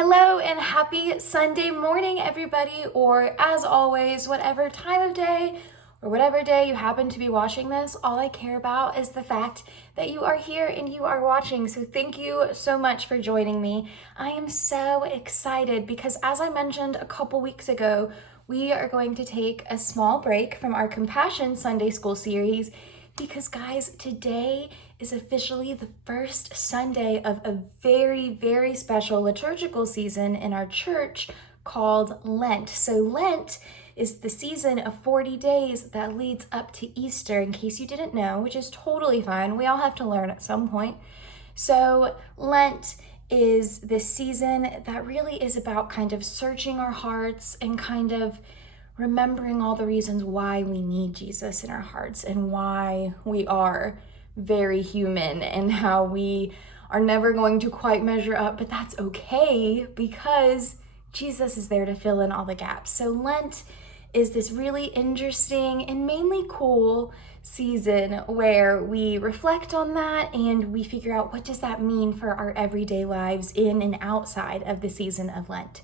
Hello and happy Sunday morning, everybody, or as always, whatever time of day or whatever day you happen to be watching this, all I care about is the fact that you are here and you are watching. So thank you so much for joining me. I am so excited because, as I mentioned a couple weeks ago, we are going to take a small break from our Compassion Sunday School series because, guys, today is officially the first Sunday of a very, very special liturgical season in our church called Lent. So Lent is the season of 40 days that leads up to Easter, in case you didn't know, which is totally fine. We all have to learn at some point. So Lent is this season that really is about kind of searching our hearts and kind of remembering all the reasons why we need Jesus in our hearts and why we are very human and how we are never going to quite measure up, but that's okay because Jesus is there to fill in all the gaps. So Lent is this really interesting and mainly cool season where we reflect on that and we figure out what does that mean for our everyday lives in and outside of the season of Lent.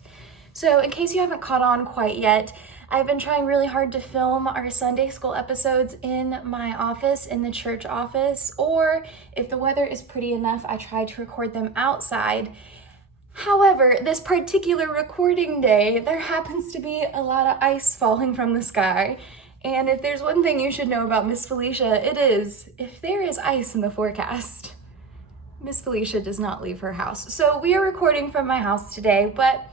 So in case you haven't caught on quite yet, I've been trying really hard to film our Sunday school episodes in my office, in the church office, or if the weather is pretty enough, I try to record them outside. However, this particular recording day, there happens to be a lot of ice falling from the sky. And if there's one thing you should know about Miss Felicia, it is, if there is ice in the forecast, Miss Felicia does not leave her house. So we are recording from my house today, but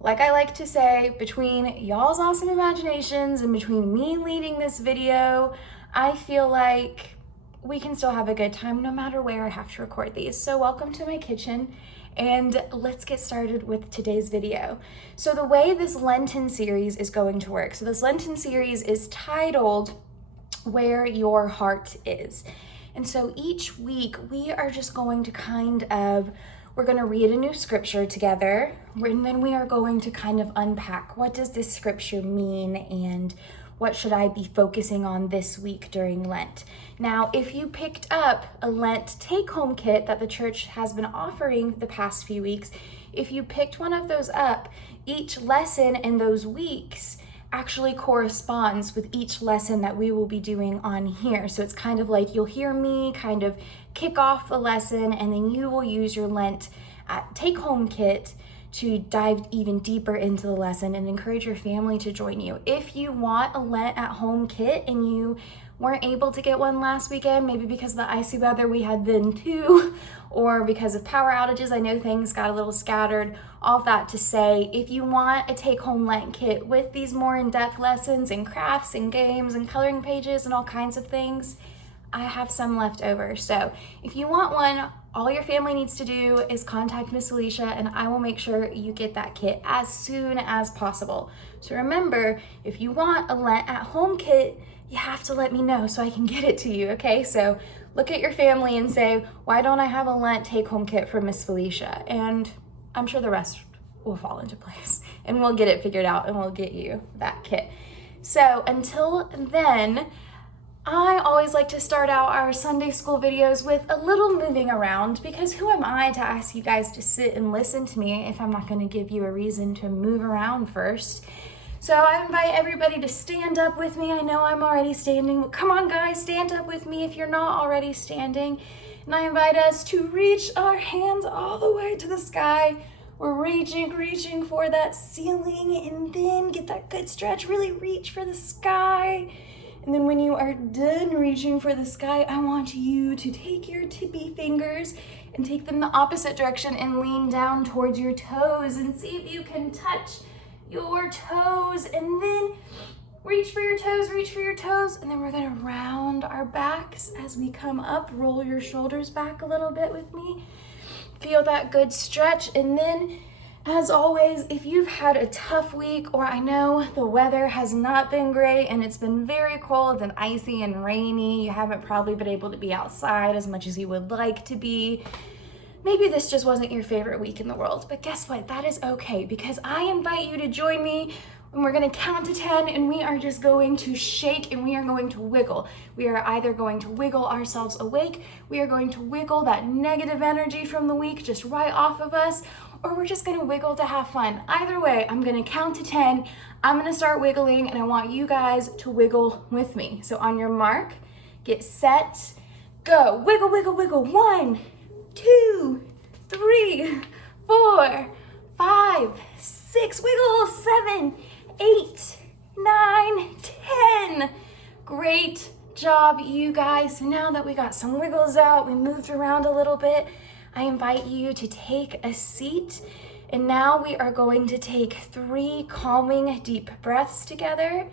like I like to say, between y'all's awesome imaginations and between me leading this video, I feel like we can still have a good time no matter where I have to record these. So welcome to my kitchen and let's get started with today's video. So the way this Lenten series is going to work, so this Lenten series is titled Where Your Heart Is. And so each week we are just going to we're going to read a new scripture together, and then we are going to kind of unpack what does this scripture mean and what should I be focusing on this week during Lent. Now, if you picked up a Lent take-home kit that the church has been offering the past few weeks, if you picked one of those up, each lesson in those weeks actually corresponds with each lesson that we will be doing on here. So it's kind of like you'll hear me kind of kick off the lesson and then you will use your Lent take-home kit to dive even deeper into the lesson and encourage your family to join you. If you want a Lent at home kit and you weren't able to get one last weekend, maybe because of the icy weather we had then too, or because of power outages, I know things got a little scattered, all of that to say, if you want a take-home Lent kit with these more in-depth lessons and crafts and games and coloring pages and all kinds of things, I have some left over. So if you want one, all your family needs to do is contact Miss Alicia and I will make sure you get that kit as soon as possible. So remember, if you want a Lent at home kit, you have to let me know so I can get it to you, okay? So look at your family and say, why don't I have a Lent take-home kit for Miss Felicia? And I'm sure the rest will fall into place and we'll get it figured out and we'll get you that kit. So until then, I always like to start out our Sunday school videos with a little moving around because who am I to ask you guys to sit and listen to me if I'm not going to give you a reason to move around first. So I invite everybody to stand up with me. I know I'm already standing. Come on, guys, stand up with me if you're not already standing. And I invite us to reach our hands all the way to the sky. We're reaching for that ceiling and then get that good stretch. Really reach for the sky. And then when you are done reaching for the sky, I want you to take your tippy fingers and take them the opposite direction and lean down towards your toes and see if you can touch your toes and then reach for your toes, and then we're gonna round our backs as we come up. Roll your shoulders back a little bit with me. Feel that good stretch, and then as always, if you've had a tough week, or I know the weather has not been great and it's been very cold and icy and rainy, you haven't probably been able to be outside as much as you would like to be. Maybe this just wasn't your favorite week in the world, but guess what? That is okay because I invite you to join me And we're gonna count to 10 and we are just going to shake and we are going to wiggle. We are either going to wiggle ourselves awake, we are going to wiggle that negative energy from the week just right off of us, or we're just gonna wiggle to have fun. Either way, I'm gonna count to 10, I'm gonna start wiggling and I want you guys to wiggle with me. So on your mark, get set, go. Wiggle, wiggle, wiggle. 1, 2, 3, 4, 5, 6, wiggle, 7, 8, 9, 10. Great job, you guys. Now that we got some wiggles out, we moved around a little bit, I invite you to take a seat. And now we are going to take 3 calming deep breaths together.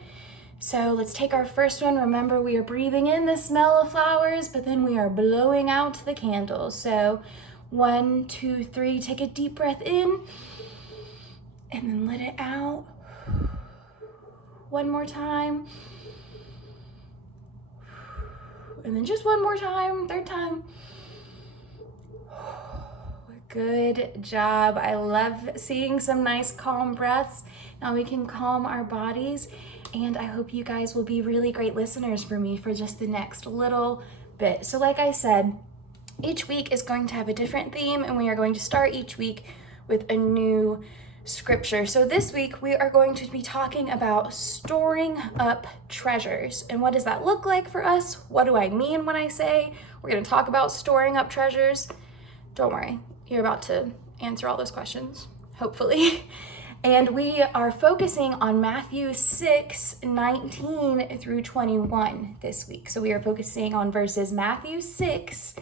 So let's take our first one. Remember, we are breathing in the smell of flowers, but then we are blowing out the candles. So 1, 2, 3, take a deep breath in and then let it out. One more time. And then just one more time, third time. Good job. I love seeing some nice calm breaths. Now we can calm our bodies, and I hope you guys will be really great listeners for me for just the next little bit. So like I said, each week is going to have a different theme, and we are going to start each week with a new scripture. So this week we are going to be talking about storing up treasures. And what does that look like for us? What do I mean when I say we're going to talk about storing up treasures? Don't worry, you're about to answer all those questions, hopefully. And we are focusing on Matthew 6, 19 through 21 this week. So we are focusing on verses Matthew 6,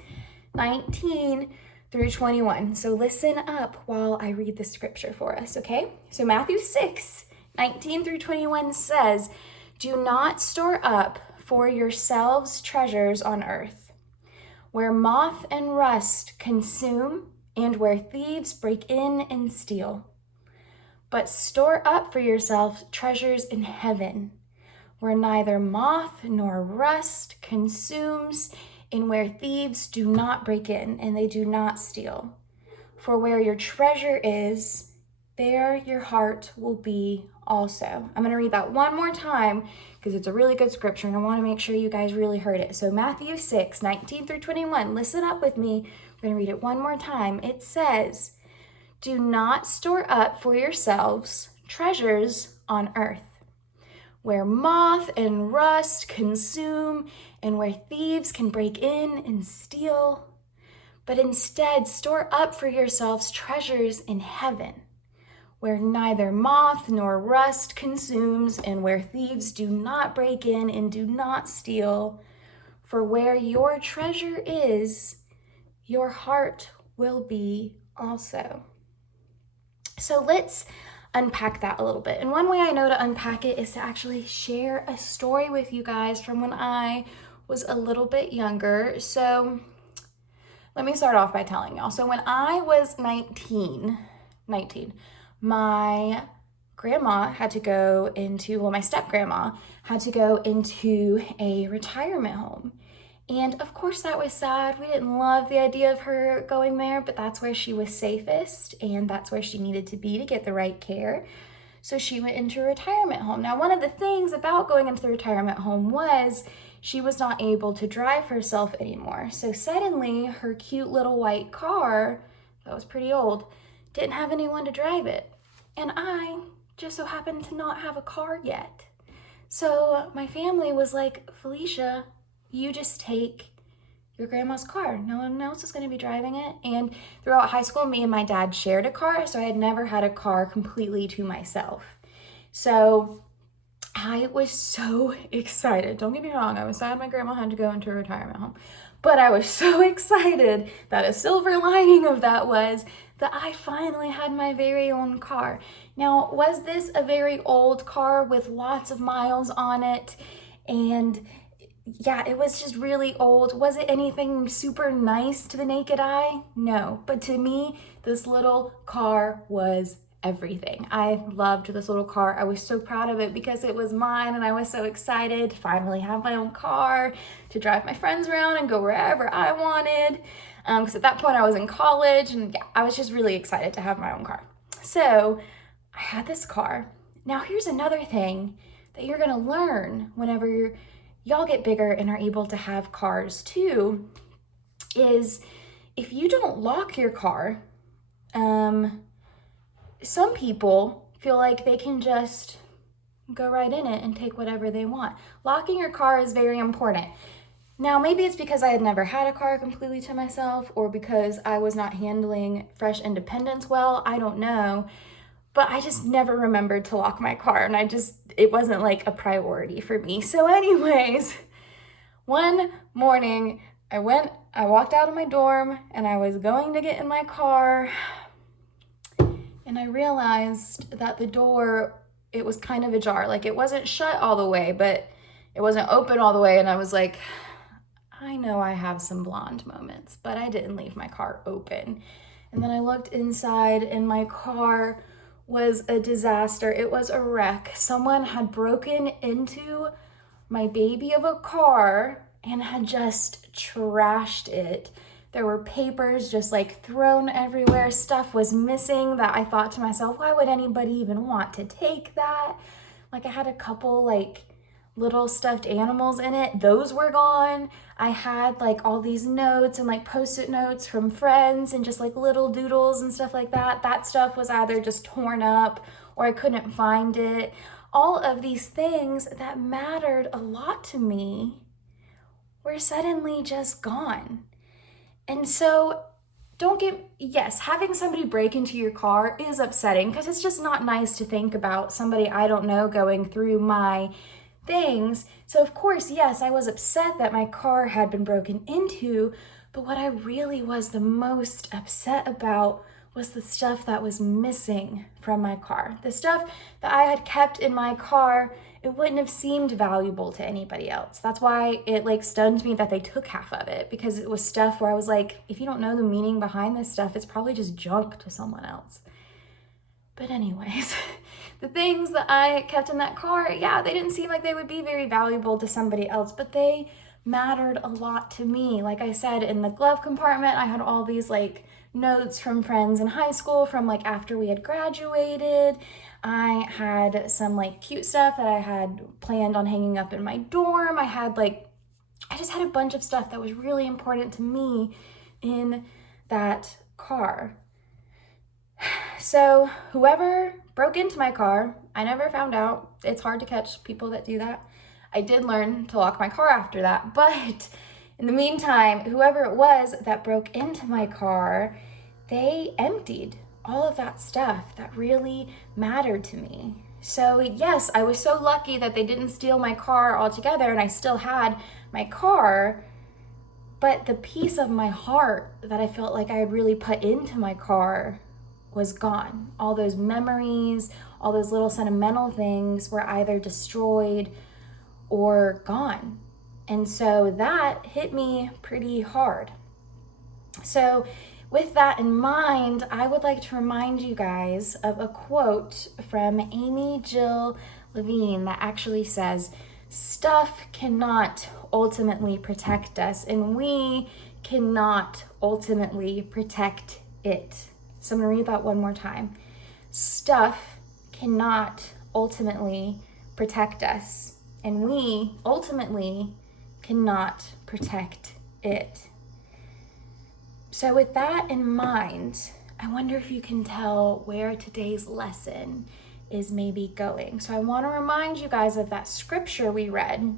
19 through 21. So listen up while I read the scripture for us, okay? So Matthew 6, 19 through 21 says, "Do not store up for yourselves treasures on earth, where moth and rust consume and where thieves break in and steal. But store up for yourself treasures in heaven, where neither moth nor rust consumes, and where thieves do not break in and they do not steal. For where your treasure is, there your heart will be also." I'm going to read that one more time because it's a really good scripture and I want to make sure you guys really heard it. So Matthew 6, 19 through 21, listen up with me. We're going to read it one more time. It says, "Do not store up for yourselves treasures on earth, where moth and rust consume and where thieves can break in and steal. But instead store up for yourselves treasures in heaven, where neither moth nor rust consumes and where thieves do not break in and do not steal. For where your treasure is, your heart will be also." So let's unpack that a little bit. And one way I know to unpack it is to actually share a story with you guys from when I was a little bit younger. So let me start off by telling y'all. So when I was 19, my grandma had to go into, well, my step-grandma had to go into a retirement home. And of course that was sad. We didn't love the idea of her going there, but that's where she was safest and that's where she needed to be to get the right care. So she went into a retirement home. Now, one of the things about going into the retirement home was she was not able to drive herself anymore. So suddenly her cute little white car, that was pretty old, didn't have anyone to drive it. And I just so happened to not have a car yet. So my family was like, "Felicia, you just take your grandma's car. No one else is going to be driving it." And throughout high school, me and my dad shared a car, so I had never had a car completely to myself. So I was so excited. Don't get me wrong, I was sad my grandma had to go into a retirement home, but I was so excited that a silver lining of that was that I finally had my very own car. Now, was this a very old car with lots of miles on it? And yeah, it was just really old. Was it anything super nice to the naked eye? No, but to me, this little car was everything. I loved this little car. I was so proud of it because it was mine and I was so excited to finally have my own car, to drive my friends around and go wherever I wanted. Because at that point I was in college and yeah, I was just really excited to have my own car. So I had this car Now, here's another thing that you're gonna learn whenever y'all get bigger and are able to have cars too, is if you don't lock your car, some people feel like they can just go right in it and take whatever they want. Locking your car is very important. Now, maybe it's because I had never had a car completely to myself, or because I was not handling fresh independence well, I don't know. But I just never remembered to lock my car, and it wasn't like a priority for me. So anyways, one morning I walked out of my dorm and I was going to get in my car, and I realized that the door, it was kind of ajar. Like, it wasn't shut all the way, but it wasn't open all the way. And I was like, I know I have some blonde moments, but I didn't leave my car open. And then I looked inside, and my car was a disaster. It was a wreck. Someone had broken into my baby of a car and had just trashed it. There were papers just like thrown everywhere. Stuff was missing that I thought to myself, why would anybody even want to take that? Like, I had a couple like little stuffed animals in it. Those were gone. I had like all these notes and like post-it notes from friends and just like little doodles and stuff like that. That stuff was either just torn up or I couldn't find it. All of these things that mattered a lot to me were suddenly just gone. And so yes, having somebody break into your car is upsetting, because it's just not nice to think about somebody I don't know going through my things. So of course, yes, I was upset that my car had been broken into, but what I really was the most upset about was the stuff that was missing from my car. The stuff that I had kept in my car, it wouldn't have seemed valuable to anybody else. That's why it like stunned me that they took half of it, because it was stuff where I was like, if you don't know the meaning behind this stuff, it's probably just junk to someone else. But anyways, the things that I kept in that car, yeah, they didn't seem like they would be very valuable to somebody else, but they mattered a lot to me. Like I said, in the glove compartment, I had all these like notes from friends in high school from like after we had graduated. I had some like cute stuff that I had planned on hanging up in my dorm. I just had a bunch of stuff that was really important to me in that car. So whoever broke into my car, I never found out. It's hard to catch people that do that. I did learn to lock my car after that, but in the meantime, whoever it was that broke into my car, they emptied all of that stuff that really mattered to me. So yes, I was so lucky that they didn't steal my car altogether and I still had my car, but the piece of my heart that I felt like I had really put into my car was gone. All those memories, all those little sentimental things were either destroyed or gone. And so that hit me pretty hard. So with that in mind, I would like to remind you guys of a quote from Amy Jill Levine that actually says, "Stuff cannot ultimately protect us, and we cannot ultimately protect it." So I'm going to read that one more time. Stuff cannot ultimately protect us, and we ultimately cannot protect it. So with that in mind, I wonder if you can tell where today's lesson is maybe going. So I want to remind you guys of that scripture we read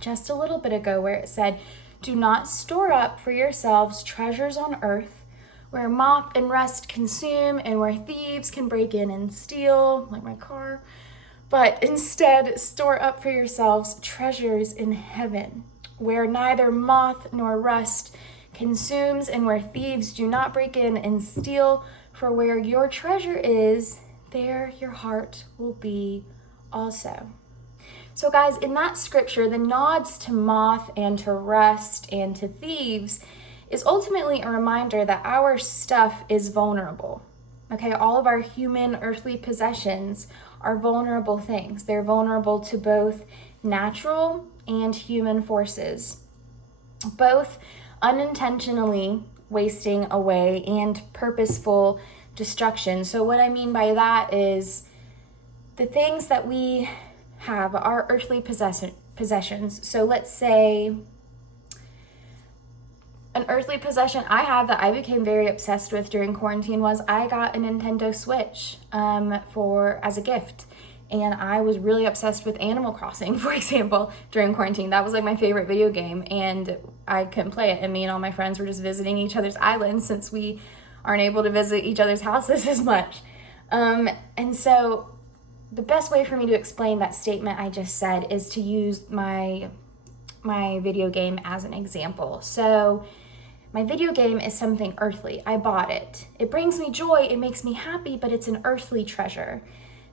just a little bit ago where it said, "Do not store up for yourselves treasures on earth, where moth and rust consume and where thieves can break in and steal," like my car, "but instead store up for yourselves treasures in heaven, where neither moth nor rust consumes and where thieves do not break in and steal, for where your treasure is, there your heart will be also." So guys, in that scripture, the nods to moth and to rust and to thieves is ultimately a reminder that our stuff is vulnerable. Okay, all of our human earthly possessions are vulnerable things. They're vulnerable to both natural and human forces, both unintentionally wasting away and purposeful destruction. So what I mean by that is the things that we have are earthly possessions. So let's say an earthly possession I have that I became very obsessed with during quarantine was I got a Nintendo Switch as a gift. And I was really obsessed with Animal Crossing, for example, during quarantine. That was like my favorite video game, and I couldn't play it. And me and all my friends were just visiting each other's islands since we aren't able to visit each other's houses as much. And so the best way for me to explain that statement I just said is to use my video game as an example. So my video game is something earthly. I bought it. It brings me joy. It makes me happy, but it's an earthly treasure.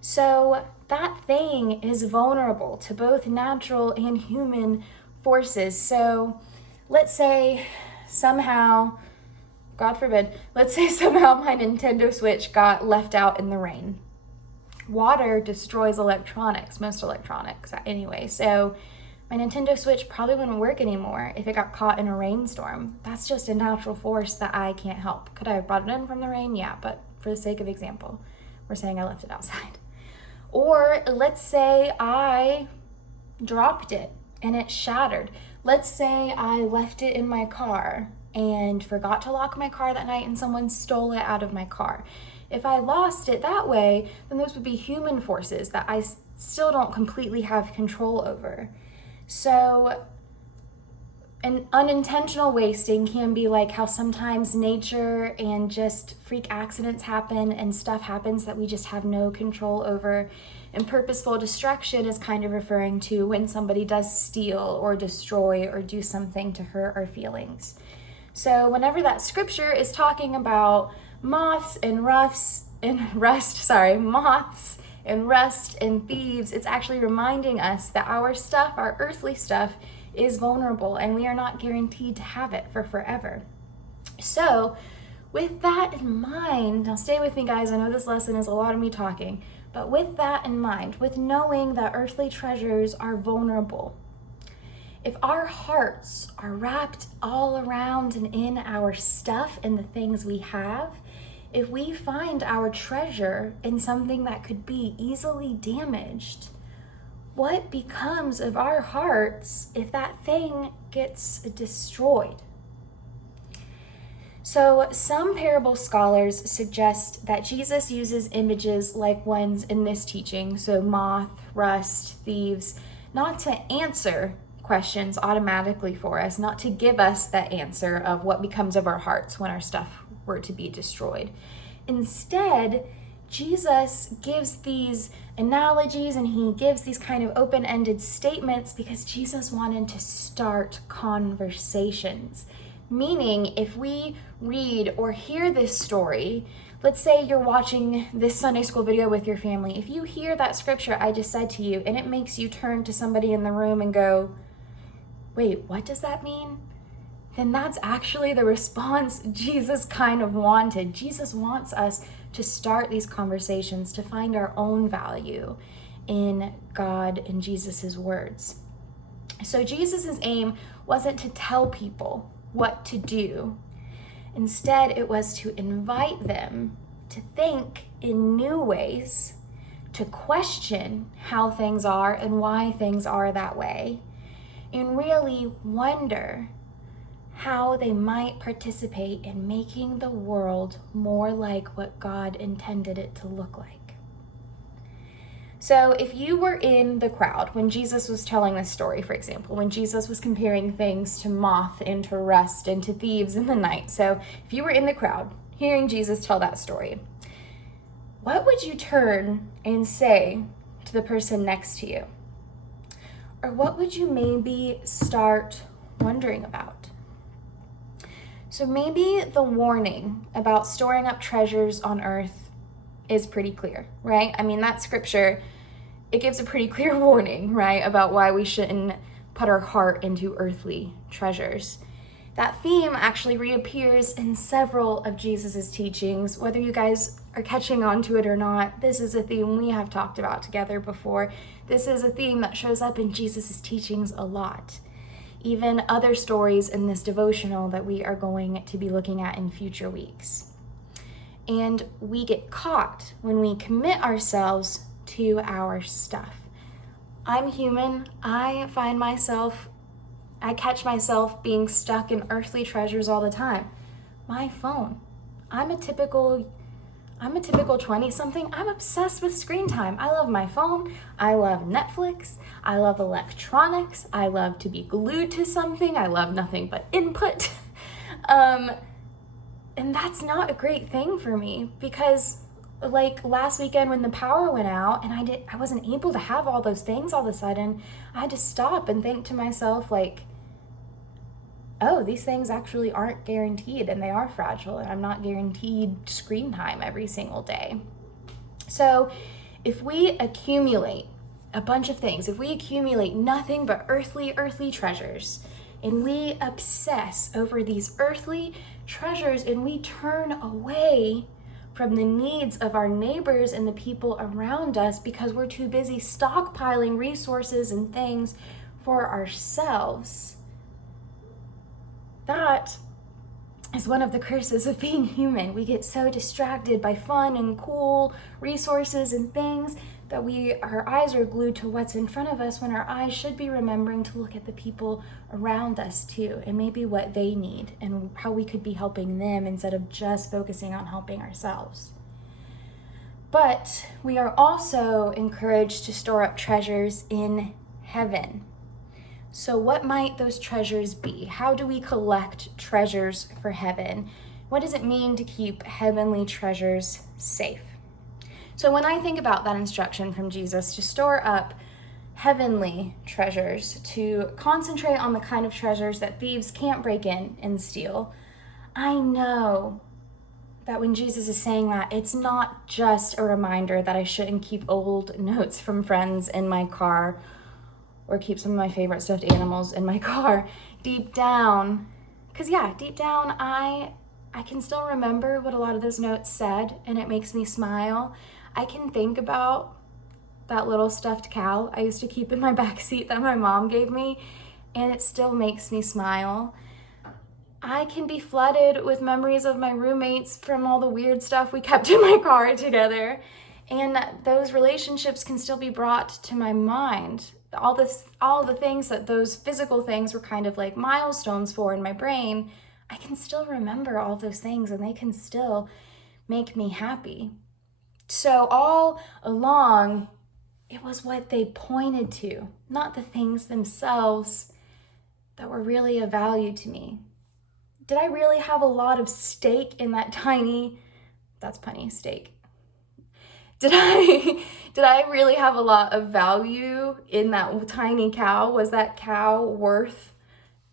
So that thing is vulnerable to both natural and human forces. So let's say somehow, God forbid, my Nintendo Switch got left out in the rain. Water destroys electronics, most electronics anyway. So my Nintendo Switch probably wouldn't work anymore if it got caught in a rainstorm. That's just a natural force that I can't help. Could I have brought it in from the rain? Yeah, but for the sake of example, we're saying I left it outside. Or let's say I dropped it and it shattered. Let's say I left it in my car and forgot to lock my car that night and someone stole it out of my car. If I lost it that way, then those would be human forces that I still don't completely have control over. So an unintentional wasting can be like how sometimes nature and just freak accidents happen and stuff happens that we just have no control over. And purposeful destruction is kind of referring to when somebody does steal or destroy or do something to hurt our feelings. So whenever that scripture is talking about moths and rust and thieves, it's actually reminding us that our stuff, our earthly stuff, is vulnerable and we are not guaranteed to have it for forever. So with that in mind, now stay with me guys, I know this lesson is a lot of me talking, but with that in mind, with knowing that earthly treasures are vulnerable, if our hearts are wrapped all around and in our stuff and the things we have, if we find our treasure in something that could be easily damaged, what becomes of our hearts if that thing gets destroyed? So some parable scholars suggest that Jesus uses images like ones in this teaching, so moth, rust, thieves, not to answer questions automatically for us, not to give us that answer of what becomes of our hearts when our stuff were to be destroyed. Instead, Jesus gives these analogies and he gives these kind of open-ended statements because Jesus wanted to start conversations. Meaning, if we read or hear this story, let's say you're watching this Sunday school video with your family. If you hear that scripture I just said to you and it makes you turn to somebody in the room and go, wait, what does that mean? Then that's actually the response Jesus kind of wanted. Jesus wants us to start these conversations, to find our own value in God and Jesus's words. So Jesus's aim wasn't to tell people what to do. Instead, it was to invite them to think in new ways, to question how things are and why things are that way, and really wonder how they might participate in making the world more like what God intended it to look like. So if you were in the crowd when Jesus was telling this story, for example, when Jesus was comparing things to moth and to rust and to thieves in the night, so if you were in the crowd hearing Jesus tell that story, what would you turn and say to the person next to you? Or what would you maybe start wondering about? So maybe the warning about storing up treasures on earth is pretty clear, right? I mean, that scripture, it gives a pretty clear warning, right, about why we shouldn't put our heart into earthly treasures. That theme actually reappears in several of Jesus's teachings. Whether you guys are catching on to it or not, this is a theme we have talked about together before. This is a theme that shows up in Jesus's teachings a lot. Even other stories in this devotional that we are going to be looking at in future weeks. And we get caught when we commit ourselves to our stuff. I'm human. I catch myself being stuck in earthly treasures all the time. My phone. I'm a typical 20-something. I'm obsessed with screen time. I love my phone. I love Netflix. I love electronics. I love to be glued to something. I love nothing but input. And that's not a great thing for me, because like last weekend when the power went out and I wasn't able to have all those things all of a sudden, I had to stop and think to myself, like, oh, these things actually aren't guaranteed and they are fragile, and I'm not guaranteed screen time every single day. So if we accumulate a bunch of things, if we accumulate nothing but earthly treasures, and we obsess over these earthly treasures, and we turn away from the needs of our neighbors and the people around us because we're too busy stockpiling resources and things for ourselves, that is one of the curses of being human. We get so distracted by fun and cool resources and things that our eyes are glued to what's in front of us, when our eyes should be remembering to look at the people around us too, and maybe what they need and how we could be helping them instead of just focusing on helping ourselves. But we are also encouraged to store up treasures in heaven. So what might those treasures be? How do we collect treasures for heaven? What does it mean to keep heavenly treasures safe? So when I think about that instruction from Jesus to store up heavenly treasures, to concentrate on the kind of treasures that thieves can't break in and steal, I know that when Jesus is saying that, it's not just a reminder that I shouldn't keep old notes from friends in my car or keep some of my favorite stuffed animals in my car. Deep down, I can still remember what a lot of those notes said, and it makes me smile. I can think about that little stuffed cow I used to keep in my backseat that my mom gave me, and it still makes me smile. I can be flooded with memories of my roommates from all the weird stuff we kept in my car together, and those relationships can still be brought to my mind. All the things that those physical things were kind of like milestones for in my brain, I can still remember all those things, and they can still make me happy. So all along, it was what they pointed to, not the things themselves that were really of value to me. Did I really have a lot of stake in that tiny, that's punny, steak. Did I really have a lot of value in that tiny cow? Was that cow worth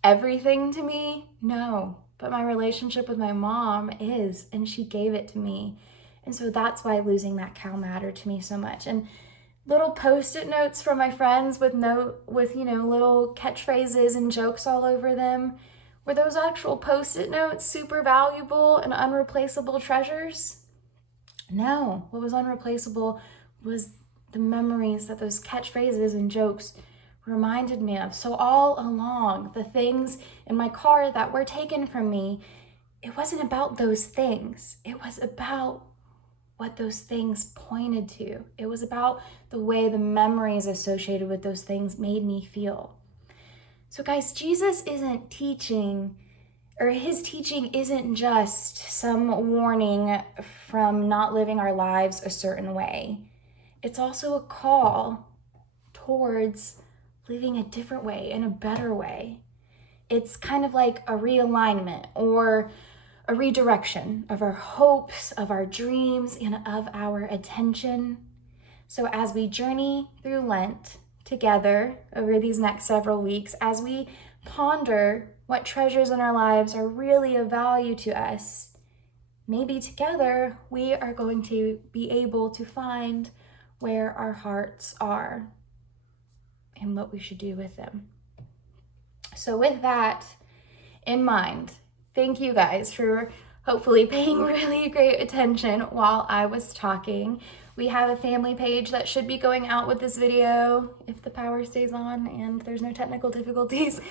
everything to me? No, but my relationship with my mom is, and she gave it to me. And so that's why losing that cow mattered to me so much. And little Post-it notes from my friends with little catchphrases and jokes all over them. Were those actual Post-it notes super valuable and unreplaceable treasures? No, what was unreplaceable was the memories that those catchphrases and jokes reminded me of. So all along, the things in my car that were taken from me, it wasn't about those things. It was about what those things pointed to. It was about the way the memories associated with those things made me feel. So guys, Jesus isn't teaching, or his teaching isn't just some warning from not living our lives a certain way. It's also a call towards living a different way, in a better way. It's kind of like a realignment or a redirection of our hopes, of our dreams, and of our attention. So as we journey through Lent together over these next several weeks, as we ponder what treasures in our lives are really of value to us, maybe together we are going to be able to find where our hearts are and what we should do with them. So with that in mind, thank you guys for hopefully paying really great attention while I was talking. We have a family page that should be going out with this video if the power stays on and there's no technical difficulties.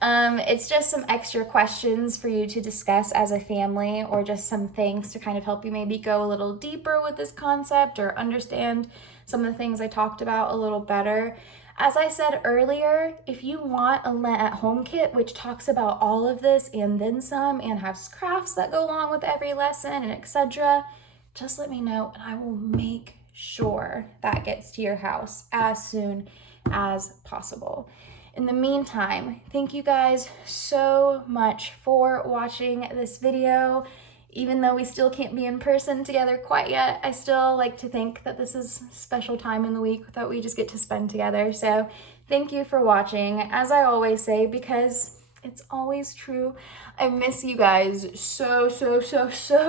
It's just some extra questions for you to discuss as a family, or just some things to kind of help you maybe go a little deeper with this concept or understand some of the things I talked about a little better. As I said earlier, if you want a Lent at home kit, which talks about all of this and then some, and has crafts that go along with every lesson and etc., just let me know and I will make sure that gets to your house as soon as possible. In the meantime, thank you guys so much for watching this video. Even though we still can't be in person together quite yet, I still like to think that this is a special time in the week that we just get to spend together. So thank you for watching. As I always say, because it's always true, I miss you guys so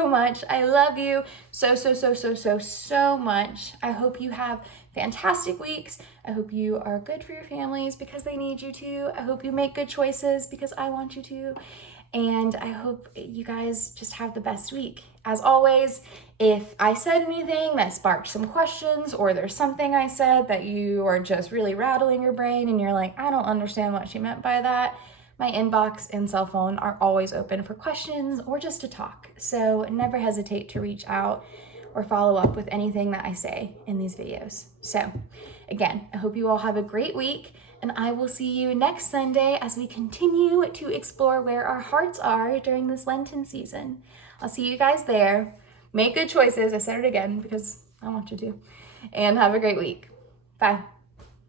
much. I love you so much. I hope you have fantastic weeks. I hope you are good for your families because they need you to. I hope you make good choices because I want you to. And I hope you guys just have the best week. As always, if I said anything that sparked some questions, or there's something I said that you are just really rattling your brain and you're like, I don't understand what she meant by that, my inbox and cell phone are always open for questions or just to talk. So never hesitate to reach out or follow up with anything that I say in these videos. So again, I hope you all have a great week, and I will see you next Sunday as we continue to explore where our hearts are during this Lenten season. I'll see you guys there. Make good choices. I said it again because I want you to. And have a great week. Bye.